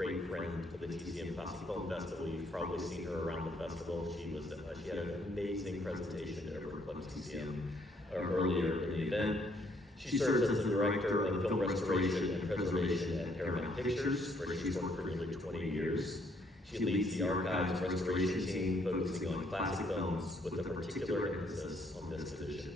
great friend of the TCM Film Festival. You've probably seen her around the festival. She had an amazing presentation at Club TCM earlier in the event. She serves as the Director of Film Restoration and Preservation at Paramount Pictures, where she's worked for nearly 20 years. She leads the archives and restoration team, focusing on classic films with a particular emphasis on VistaVision.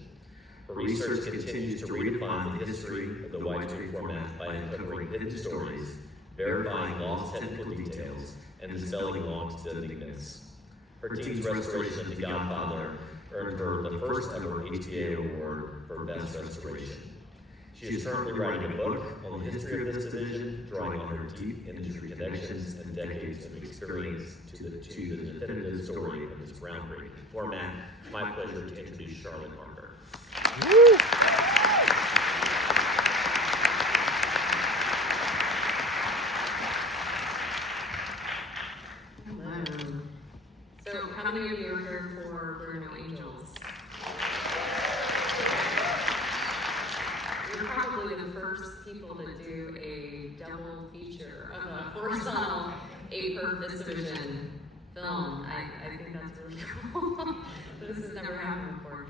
Her research continues to redefine the history of the widescreen format by uncovering hidden stories, verifying lost technical details, and dispelling long-standing myths. Her team's restoration of The Godfather earned her the first ever HBA award for Best Restoration. She is currently writing a book on the history of VistaVision, drawing on her deep industry connections and decades of experience to the definitive story of this groundbreaking format. My pleasure to introduce Charlotte Marker. Woo! Hello. So, how many of you are here for We're No Angels? You're probably the first people to do a double feature of a horizontal 8-per VistaVision film. I think that's really cool. This has never happened before.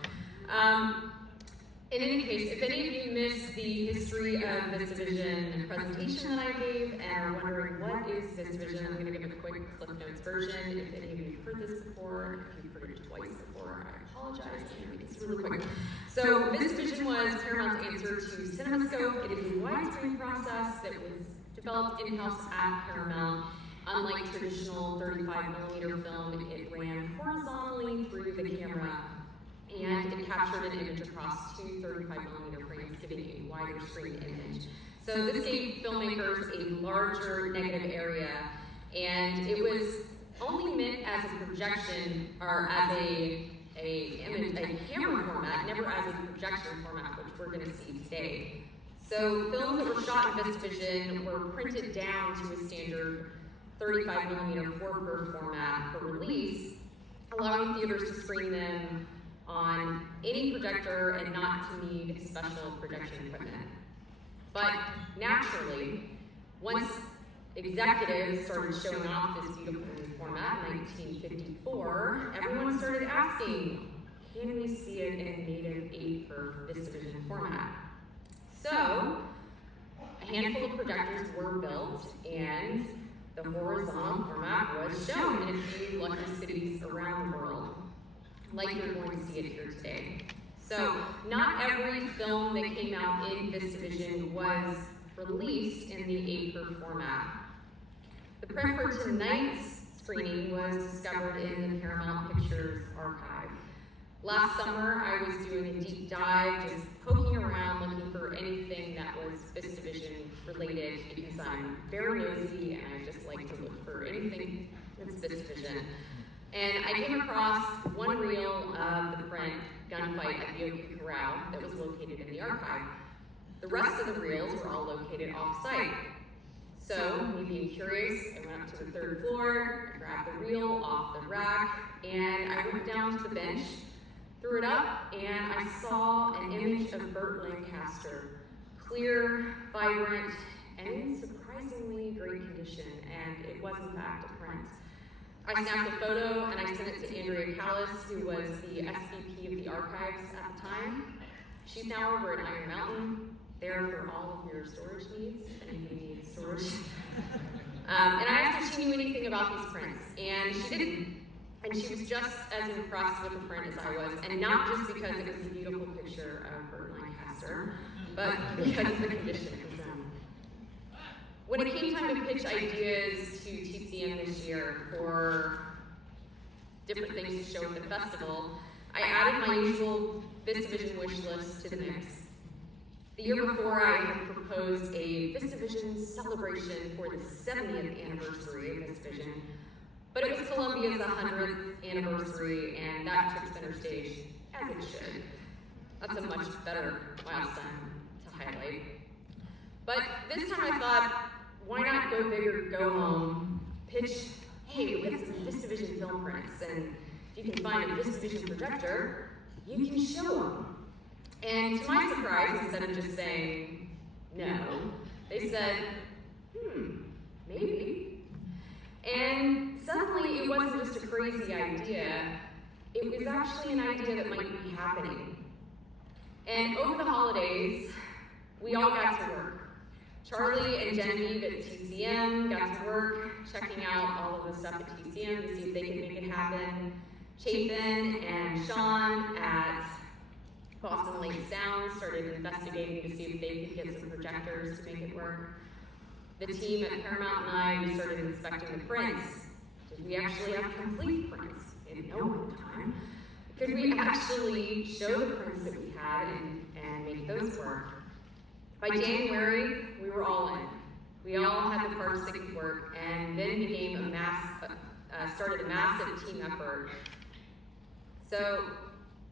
In any case, if any of you missed the history of VistaVision presentation that I gave and are wondering what is VistaVision, I'm going to give a quick Cliff Notes version. If any of you have heard this before, if you've heard it twice before, I apologize. It's really quick. So VistaVision was Paramount's answer to CinemaScope. It is a widescreen process that was developed in-house at Paramount. Unlike traditional 35mm film, it ran horizontally through the camera, and it captured an image across two 35mm frames, giving a wider screen image. So this gave filmmakers a larger negative area, and it was only meant as a projection or as a camera format, never as a projection format, which we're going to see today. So films that were shot in VistaVision were printed down to a standard 35mm 4-per format for release, allowing theaters to screen them on any projector and not to need special projection equipment. But naturally, once executives started showing off this beautiful new format in 1954, everyone started asking, can we see it in a native 8-per VistaVision format? So, a handful of projectors were built, and the horizontal format was shown in a few lucky cities around the world, like you're going to see it here today. So, not every film that came out in VistaVision was released in the 8-per format. The prep for tonight's screening was discovered in the Paramount Pictures archive. Last summer, I was doing a deep dive, just poking around, looking for anything that was VistaVision related, because I'm very nosy and I just like to look for anything that's VistaVision. And I came across one reel of the print Gunfight at the OK Corral that was located in the archive. The rest of the reels were all located off-site. So, me being curious, I went up to the 3rd floor, grabbed the reel off the rack, and I went down to the bench, threw it up, and I saw an image of Burt Lancaster. Clear, vibrant, and in surprisingly great condition, and it was in fact a print. I snapped a photo and I sent it to Andrea Callis, who was the SVP of the archives at the time. She's now over at Iron Mountain, there for all of your storage needs, if anybody needs storage. And I asked if she knew anything about these prints, and she didn't. And she was just as impressed with the print as I was, and not just because it was a beautiful picture of Burt Lancaster, but because of the condition it was in. When it came time to pitch ideas to TCM this year for different things to show at the festival, I added my usual VistaVision wish list to the mix. The year before, I had proposed a VistaVision celebration for the 70th anniversary of VistaVision, but it was Columbia's 100th anniversary, and that took center stage, as it should. That's a much better milestone to highlight. But this time I thought, why not go big or go home, pitch, hey, we got some VistaVision film prints, and if you can find a VistaVision projector, you can show them. And to my surprise, instead of just saying no, they said, maybe. it wasn't just a crazy idea, it was actually an idea that might be happening. And over the holidays, we all got to work. Charlie and Genevieve at TCM got to work checking out all of the stuff at TCM to see if they could make it happen. Chapin and Sean at Boston Lake Sound started investigating to see if they could get some projectors to make it work. The team at Paramount and I, we started inspecting the prints. Did we actually have complete prints? We didn't know at the time. Could we actually show the prints that we had and make those work? By January, we were all in. We all had the parts that could work, and then became started a massive team effort. So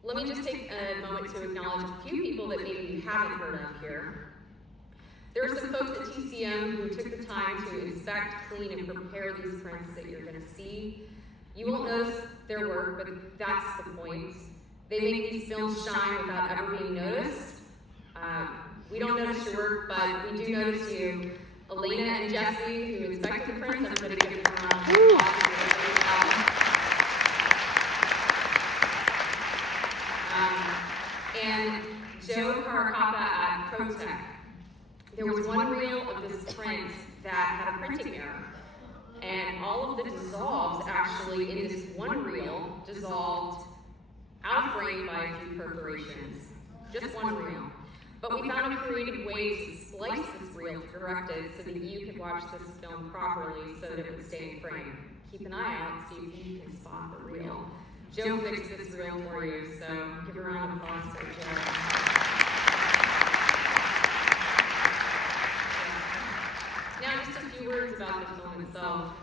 let me just take a moment to acknowledge a few people that maybe you haven't heard of here. There are some folks at TCM who took the time to inspect, clean, and prepare these prints that you're going to see. You won't notice their work, but that's the point. They make these films shine without ever being noticed. We don't notice your work, but we do notice you. Elena and Jesse, who inspected the prints, everybody give them a round of applause. And Joe Karakapa at ProTech. There was one reel of this print that had a printing error. And all of the dissolves actually in this one reel dissolved out of frame by a few perforations. Just one reel. But we found a creative way to splice this reel to correct it so that you could watch this film properly so that it would stay in frame. Keep an eye out, see if you can spot the reel. Joe fixed this reel for you, so give a round of applause for Joe. Now just a few words about the film itself.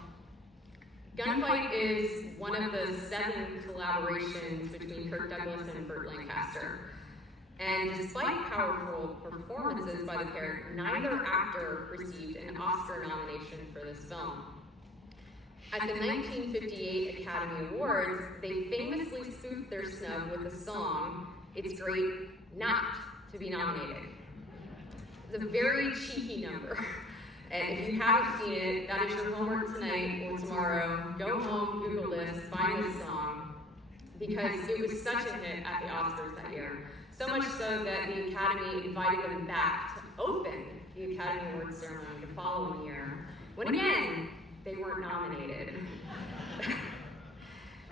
Gunfight is one of the 7 collaborations between Kirk Douglas and Burt Lancaster. And despite powerful performances by the pair, neither actor received an Oscar nomination for this film. At the 1958 Academy Awards, they famously spoofed their snub with the song, "It's Great Not to Be Nominated." It's a very cheeky number. And if you haven't seen it, that is your homework tonight or tomorrow. Go home, Google this, find this song, because it was such a hit at the Oscars that year. So much so that the Academy invited them back to open the Academy Awards ceremony the following year, when again, they weren't nominated.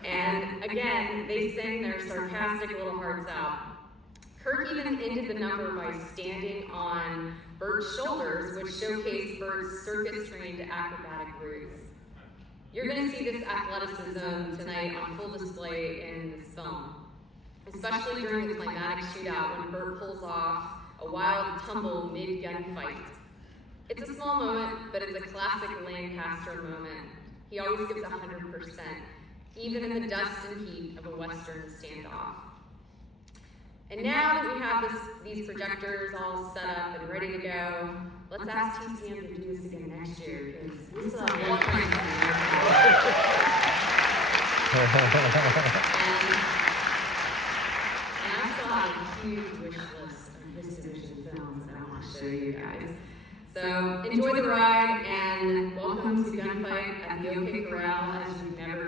And again, they sang their sarcastic little hearts out. Kirk even ended the number by standing on Bert's shoulders, which showcased Bert's circus-trained acrobatic roots. You're going to see this athleticism tonight on full display in this film, especially during the climatic shootout when Bert pulls off a wild tumble mid-gunfight. It's a small moment, but it's a classic Lancaster moment. He always gives 100%, even in the dust and heat of a Western standoff. And now that we have these projectors all set up and ready to go, let's ask TCM to do this again next year, because we still have one more And I still have a huge wish list of VistaVision films that I want to show you guys. So enjoy the ride, and welcome to Gunfight at the OK Corral as you've never